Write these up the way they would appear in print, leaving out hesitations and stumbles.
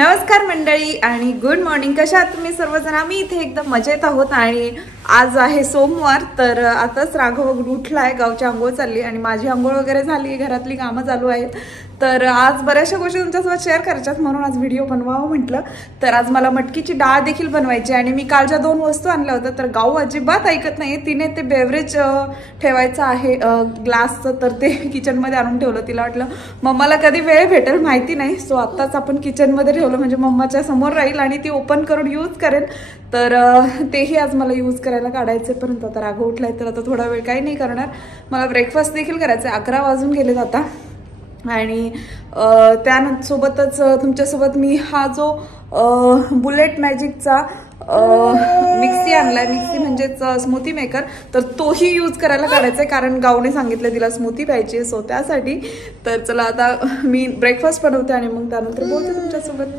नमस्कार मंडळी आणि गुड मॉर्निंग. कशा आहात तुम्ही सर्वजण? आम्ही इथे एकदम मजेत आहोत आणि आज आहे सोमवार. तर आताच राघव उठलाय, गावची आंघोळ चालली आणि माझी आंघोळ वगैरे झाली, घरातली कामं चालू आहेत. तर आज बऱ्याचशा गोष्टी तुमच्यासोबत शेअर करायच्यात म्हणून आज व्हिडिओ बनवावं म्हटलं. तर आज मला मटकीची डाळ देखील बनवायची आणि मी काल ज्या 2 वस्तू आणल्या होत्या तर गाऊ अजिबात ऐकत नाही. तिने ते बेवरेज ठेवायचं आहे ग्लासचं, तर ते किचनमध्ये आणून ठेवलं. तिला वाटलं मम्माला कधी वेळ भेटेल माहिती नाही, सो आत्ताच आपण किचनमध्ये ठेवलं म्हणजे मम्माच्या समोर राहील आणि ती ओपन करून यूज करेन. तर तेही आज मला यूज करायला काढायचे. परंतु आता राघव उठलाय तर आता थोडा वेळ काही नाही करणार. मला ब्रेकफास्ट देखील करायचं आहे. 11 वाजून गेलेत आता. आणि त्यासोबतच तुमच्यासोबत मी हा जो बुलेट मॅजिकचा मिक्सी आणलाय, मिक्सी म्हणजेच स्मूथी मेकर, तर तोही यूज करायला काढायचा आहे कारण गावने सांगितलं तिला स्मूथी प्यायची, सो त्यासाठी. तर चला आता मी ब्रेकफास्ट बनवते आणि मग त्यानंतर बोलते तुमच्यासोबत.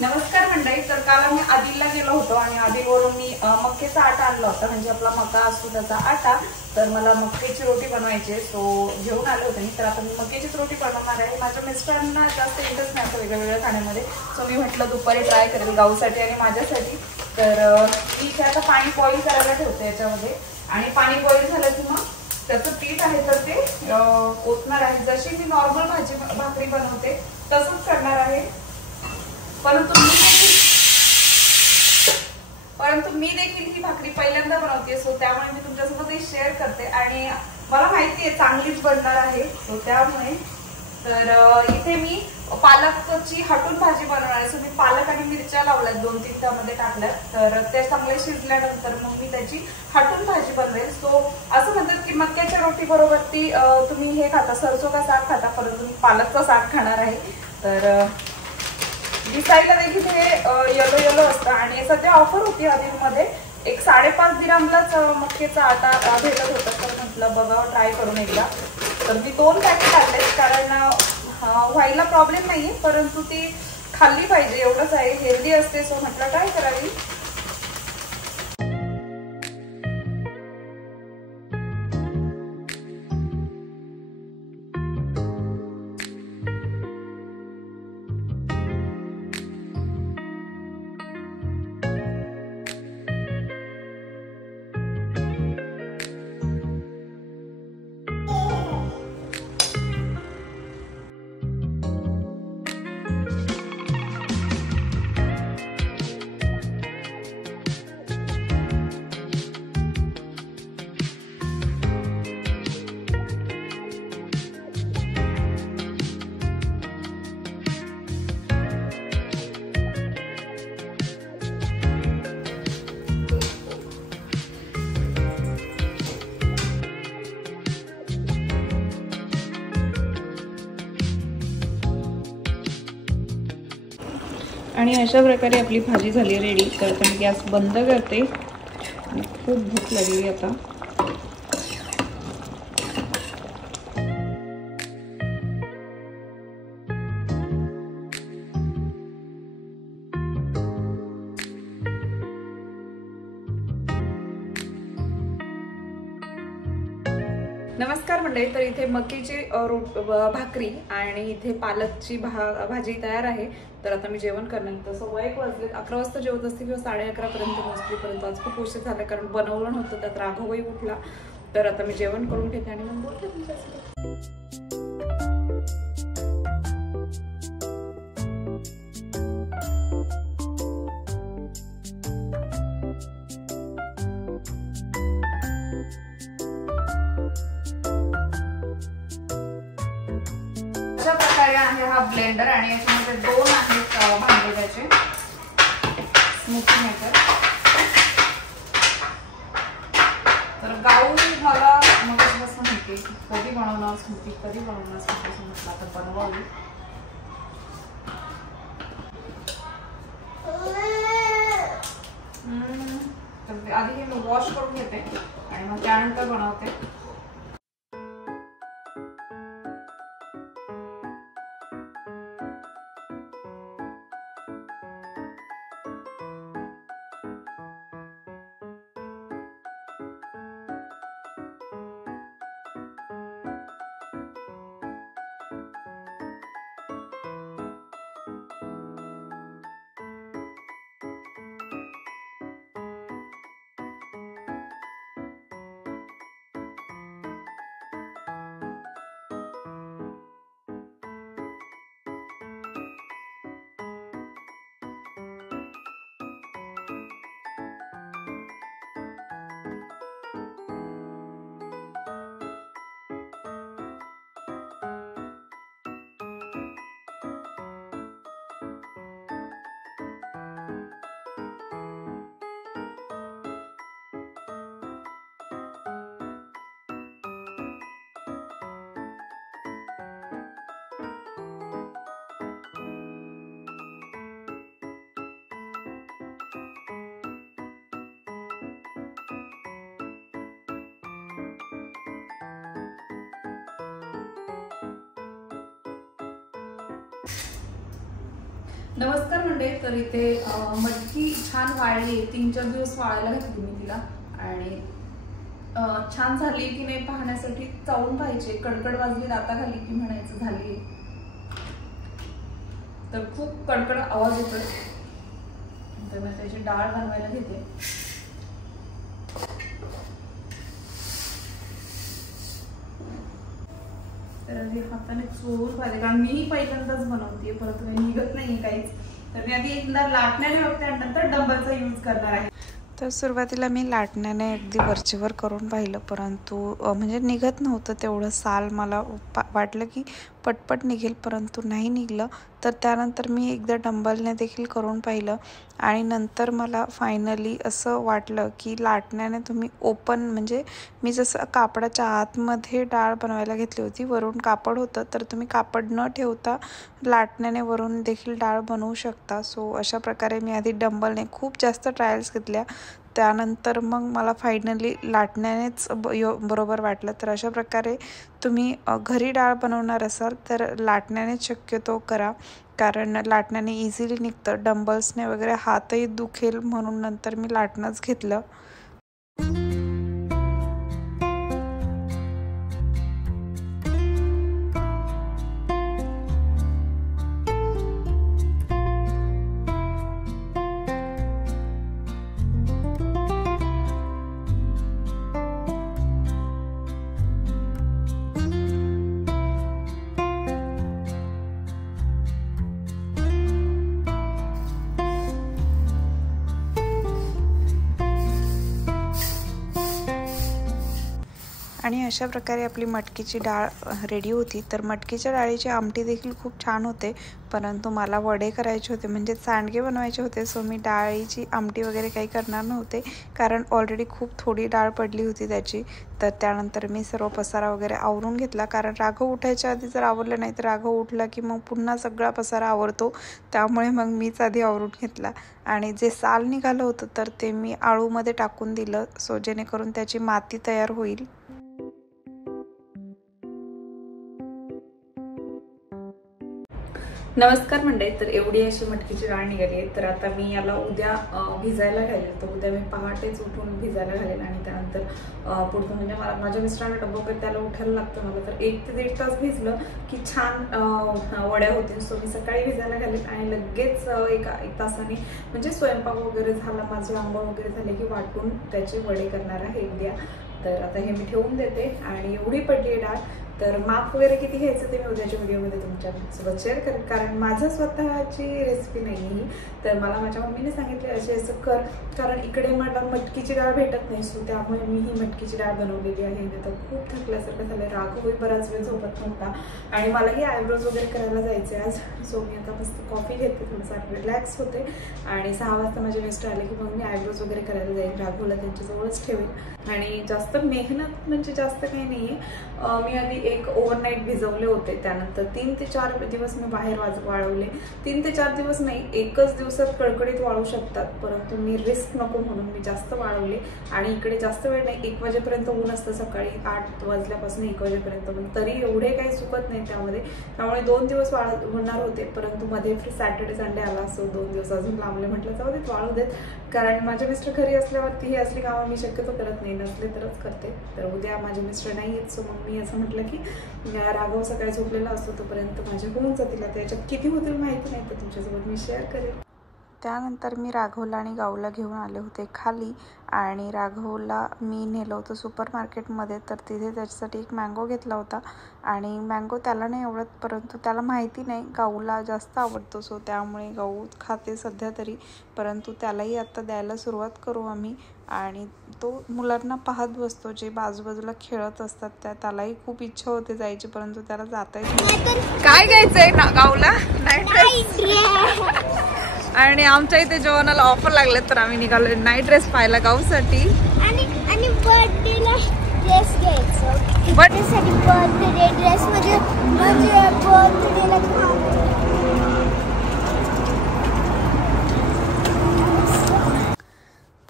नमस्कार मंडळी. तर काल आम्ही आदिलला गेलो होतो आणि आदिलवरून मी मक्याचा आटा आणला होता, म्हणजे आपला मका असतो त्याचा आटा. तर मला मक्याची रोटी बनवायची, सो घेऊन आले होते मी. तर आता मी मक्याचीच रोटी बनवणार आहे. माझ्या मिस्टरांना जास्त इंटरेस्ट नाही असं वेगळ्या खाण्यामध्ये, सो मी म्हटलं दुपारी ट्राय करेल गाऊसाठी आणि माझ्यासाठी. तर मी इथे आता पाणी बॉईल करायला ठेवते याच्यामध्ये आणि पाणी बॉईल झालं की मग त्याचं पीठ आहे तर ते ओतणार आहे. जशी मी नॉर्मल भाकरी बनवते तसंच करणार आहे. परंतु मी देखील ही भाकरी पहिल्यांदा बनवते, सो त्यामुळे मी तुमच्यासोबत हे शेअर करते आणि मला माहिती आहे चांगलीच बनणार आहे, सो त्यामुळे. तर इथे मी पालकची हटून भाजी बनवणार आहे. सो मी पालक आणि मिरच्या लावल्यात 2-3 त्यामध्ये टाकल्यात. तर ते चांगले शिजल्यानंतर मग मी त्याची हटून भाजी बनवेल. सो असं म्हणतात की मक्याच्या रोटी बरोबर ती तुम्ही हे खाता, सरसो का साग खाता, परंतु मी पालकचा साग खाणार आहे. तर दिसायला देखील हे येलो येलो असतं आणि सध्या ऑफर होती आदिलमध्ये. एक 5.5 दिरामलाच मक्याचा आटा भेटत होता. तर म्हटलं बघावं ट्राय करून एकदा. तर मी 2 पॅकेट आणले कारण व्हायला प्रॉब्लेम नाहीये, परंतु ती खाल्ली पाहिजे एवढंच आहे. हेल्दी असते, सो म्हटलं ट्राय करावी. आणि अशा प्रकारे आपली भाजी झाली रेडी. तर मी गॅस बंद करते. खूप भूक लागली आता. नमस्कार मंडळी. तर इथे मक्याची भाकरी आणि इथे पालकची भाजी तयार आहे. तर आता मी जेवण करणार. तसं 1 वाजले, 11 वाजता जेवत असते किंवा 11:30 पर्यंत मोस्टली, परंतु आज खूप उशीर झाला कारण बनवलं नव्हतं, त्यात राघवही उठला. तर आता मी जेवण करून घेते आणि मग बोलते तुमच्यासोबत. अशा प्रकारे आहे हा ब्लेंडर आणि याच्यामध्ये 2 आहेत भांडे त्याचे स्मूथी मेकर. तर गाऊ मला मगापासून माहिती कधी बनवणार स्मूथी, कधी बनवणार स्मूथी, म्हटलं आता बनवावी. तर आधी हे मी वॉश करून घेते आणि मग त्यानंतर बनवते. नमस्कार मंडळी. तर इथे मटकी छान वाळली, 3-4 दिवस वाळायला घातली मी तिला आणि छान झाली की नाही पाहण्यासाठी चावून पाहिजे. कडकड वाजली दाताखाली की म्हणायचं झाली. तर खूप कडकड आवाज येतोय. तर मी त्याची डाळ बनवायला घेते. तर आधी हाताने चोळून पाहिजे, कारण मी पहिल्यांदाच बनवते, परंतु मी निघत नाही काहीच. तर मी आधी एकदा लाटण्याने बघते आणि नंतर डंबलचा यूज करणार आहे. तर सुरुवातीला मी लाटण्याने अगदी वरचेवर करून पाहिलं, परंतु म्हणजे निघत नव्हतं तेवढं साल. मला वाटलं की पटपट निघेल, परंतु नाही निघलं. तर त्यानंतर मी एकदा डंबलने देखील करून पाहिलं आणि नंतर मला फायनली असं वाटलं की लाटण्याने तुम्ही ओपन, म्हणजे मी जसं कापडाच्या आतमध्ये डाळ बनवायला घेतली होती, वरून कापड होतं, तर तुम्ही कापड न ठेवता लाटण्याने वरून देखील डाळ बनवू शकता. सो अशा प्रकारे मी आधी डंबलने खूप जास्त ट्रायल्स घेतल्या, त्यानंतर मग मला फायनली लाटण्यानेच बरोबर वाटलं. तर अशा प्रकारे तुम्ही घरी डाळ बनवणार असाल तर लाटण्यानेच शक्यतो करा, कारण लाटण्याने इझिली निघतं. डंबल्सने वगैरे हातही दुखेल म्हणून नंतर मी लाटणंच घेतलं. आणि अशा प्रकारे आपली मटकीची डाळ रेडी होती. तर मटकीच्या डाळीची आमटी देखील खूप छान होते, परंतु मला वडे करायचे होते, म्हणजे सांडगे बनवायचे होते. सो मी डाळीची आमटी वगैरे काही करणार नव्हते, कारण ऑलरेडी खूप थोडी डाळ पडली होती त्याची. तर त्यानंतर मी सर्व पसारा वगैरे आवरून घेतला, कारण राघव उठायच्या आधी जर आवरलं नाही तर राघव उठला की मग पुन्हा सगळा पसारा आवरतो. त्यामुळे मग मीच आधी आवरून घेतला. आणि जे साल निघालं होतं तर ते मी आळूमध्ये टाकून दिलं, सो जेणेकरून त्याची माती तयार होईल. नमस्कार मंडळी. तर एवढी अशी मटकीची डाळ निघाली आहे. तर आता मी याला उद्या भिजायला घालेल. तर उद्या मी पहाटेच उठून भिजायला घालेल आणि त्यानंतर पुढचं म्हणजे मला माझ्या मिस्टरांना डब्बा वगैरे त्याला उठायला लागतं मला. तर 1 ते 1.5 तास भिजलं की छान वड्या होतील. सो मी सकाळी भिजायला घालेल आणि लगेच एक तासाने म्हणजे स्वयंपाक वगैरे झाला, माझे आंघोळ वगैरे झाले की वाटून त्याचे वडे करणार आहे उद्या. तर आता हे मी ठेवून देते. आणि एवढी पडली आहे डाळ, तर माप वगैरे किती घ्यायचं ते मी उद्याच्या व्हिडिओमध्ये तुमच्यासोबत शेअर करेन, कारण माझं स्वतःची रेसिपी नाही ही. तर मला माझ्या मम्मीने सांगितले असे असं कर, कारण इकडे मला मटकीची डाळ भेटत नाही. सो त्यामुळे मी ही मटकीची डाळ बनवलेली आहे. तर खूप थकल्यासारखं झालं. राघवही बराच वेळ झोपत नव्हता आणि मलाही आयब्रोज वगैरे करायला जायचे आज. सो मी आता मस्त कॉफी घेते, थोडंसं रिलॅक्स होते आणि 6 वाजता माझे मिस्टर आले की मग मी आयब्रोज वगैरे करायला जाईन. राघवला त्यांच्याजवळच ठेवेल आणि जास्त मेहनत म्हणजे जास्त काही नाही आहे. मी आधी एक ओव्हरनाईट भिजवले होते, त्यानंतर 3 ते 4 दिवस मी बाहेर वाळवले. 3 ते 4 दिवस नाही, एकच दिवसात कडकडीत वाळू शकतात, परंतु मी रिस्क नको म्हणून मी जास्त वाळवले. आणि इकडे जास्त वेळ नाही, 1 वाजेपर्यंत ऊन असतं, सकाळी 8 वाजल्यापासून 1 वाजेपर्यंत, पण तरी एवढे काही सुकत नाही त्यामध्ये. त्यामुळे 2 दिवस होणार होते, परंतु मध्ये सॅटर्डे संडे आला, असो 2 दिवस अजून लांबले. म्हटलं जाऊ देत, वाळू देत, कारण माझे मिस्टर घरी असल्यावरती ही असली कामं मी शक्यतो करत नाही, नसले तरच करते. तर उद्या माझे मिस्टर नाही आहेत, सो मग मी असं म्हटलं की राघव सकाळी झोपलेला असतो तोपर्यंत माझे होऊन जातील. आता याच्यात किती होतील माहिती नाही, तर तुमच्यासोबत मी शेअर करेन. त्यानंतर मी राघवला आणि गाऊला घेऊन आले होते खाली, आणि राघवला मी नेलं होतं सुपर मार्केटमध्ये. तर तिथे त्याच्यासाठी एक मँगो घेतला होता, आणि मँगो त्याला नाही आवडत, परंतु त्याला माहिती नाही गाऊला जास्त आवडतो. सो त्यामुळे गाऊ खाते सध्या तरी, परंतु त्यालाही आता द्यायला सुरुवात करू आम्ही. आणि तो मुलांना पाहत बसतो, जे बाजूबाजूला खेळत असतात त्यालाही खूप इच्छा होते जायची, परंतु त्याला जाता येत नाही. काय घ्यायचंय ना गाऊला? Night dress. आणि आमच्या इथे जेवणाला ऑफर लागले, तर आम्ही निघालो नाईट ड्रेस पाहायला गाऊसाठी. आणि बर्थडेला ड्रेस घ्यायचं. बर्थडे ड्रेस म्हणजे बर्थडेला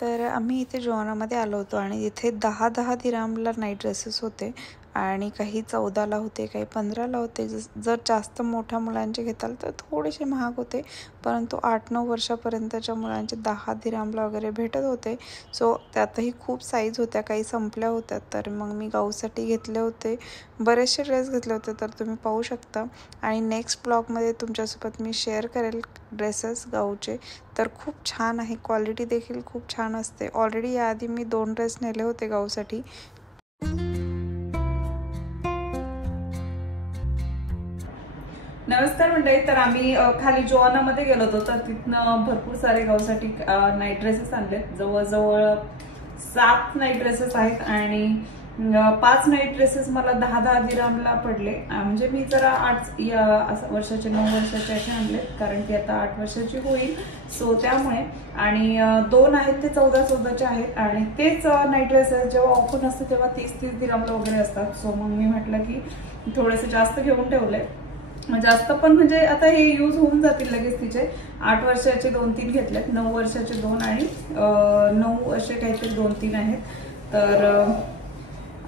तर आम्ही इथे जोनामध्ये आलो होतो आणि इथे 10 दिरामला नाईट ड्रेसेस होते. आणि काही 14ला होते, काही 15ला होते. जर जास्त मोठ्या मुलांचे घेताल तर थोडेसे महाग होते, परंतु 8-9 वर्षापर्यंतच्या मुलांचे 10 दिरहमला वगैरे भेटत होते. सो त्यातही खूप साईज होत्या, काही संपल्या होत्या. तर मग मी गाऊसाठी घेतले होते, बरेचसे ड्रेस घेतले होते, तर तुम्ही पाहू शकता. आणि नेक्स्ट ब्लॉगमध्ये तुमच्यासोबत मी शेअर करेल ड्रेसेस गाऊचे. तर खूप छान आहे, क्वालिटी देखील खूप छान असते. ऑलरेडी याआधी मी 2 ड्रेस नेले होते गाऊसाठी. नमस्कार मंडळी. तर आम्ही खाली जोआनामध्ये गेलो होतो, तर तिथनं भरपूर सारे गाऊसाठी नाईट ड्रेसेस आणलेत. जवळजवळ 7 नाईट ड्रेसेस आहेत आणि 5 नाईट ड्रेसेस मला 10-10 दिरहमला पडले. म्हणजे मी जरा 8 वर्षाचे 9 वर्षाचे असे आणलेत, कारण ती आता 8 वर्षाची होईल. सो त्यामुळे. आणि 2 आहेत ते 14-14चे आहेत. आणि तेच नाईट ड्रेसेस जेव्हा ऑफर असते तेव्हा 30-30 दिरहमला वगैरे असतात. सो मग मी म्हटलं की थोडेसे जास्त घेऊन ठेवले. जास्त पण म्हणजे आता हे यूज होऊन जातील लगेच. तिचे 8 वर्षाचे 2-3 घेतलेत, 9 वर्षाचे 2 आणि 9 असे काहीतरी 2-3 आहेत. तर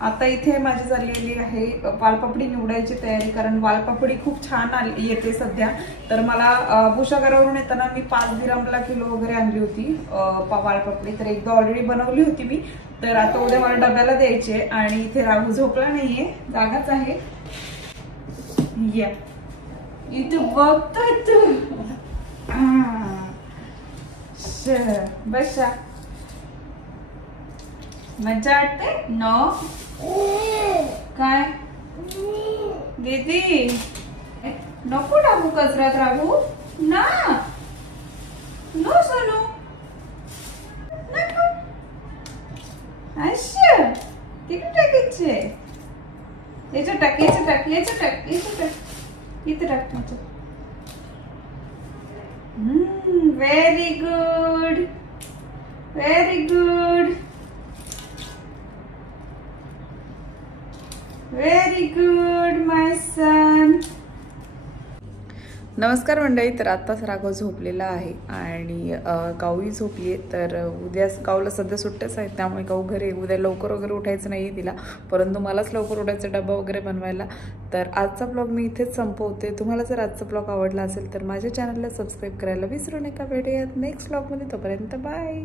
आता इथे माझी झालेली आहे वालपापडी निवडायची तयारी, कारण वालपापडी खूप छान येते सध्या. तर मला भुसाघरावरून येताना मी 5 दिरहमला किलो वगैरे आणली होती वालपापडी. तर एकदा ऑलरेडी बनवली होती मी. तर आता उद्या मला डब्याला द्यायची. आणि इथे राहू झोपला नाहीये, जागाच आहे. या इथे बघतोय तू. बसा, मजा वाटते नो. काय दीदी नको टाकू कचऱ्यात राहू ना. नो सोनू नको. अच्छा तिकडे टाकायचे. याच्या टाक, याच्या टाक, याच्या टाक, याच्या टाक, इथे टाक. Very good, very good, very good my son. नमस्कार मंडळी. तर आत्ताच राघव झोपलेला आहे आणि गाऊही झोपली आहे. तर उद्या गाऊला सध्या सुट्ट्याच आहेत, त्यामुळे गाऊ घरी उद्या लवकर वगैरे उठायचं नाही आहे तिला, परंतु मलाच लवकर उठायचं डबा वगैरे बनवायला. तर आजचा ब्लॉग मी इथेच संपवते. तुम्हाला जर आजचा ब्लॉग आवडला असेल तर माझ्या चॅनलला सबस्क्राईब करायला विसरू नका. भेटूयात नेक्स्ट ब्लॉगमध्ये. तोपर्यंत बाय.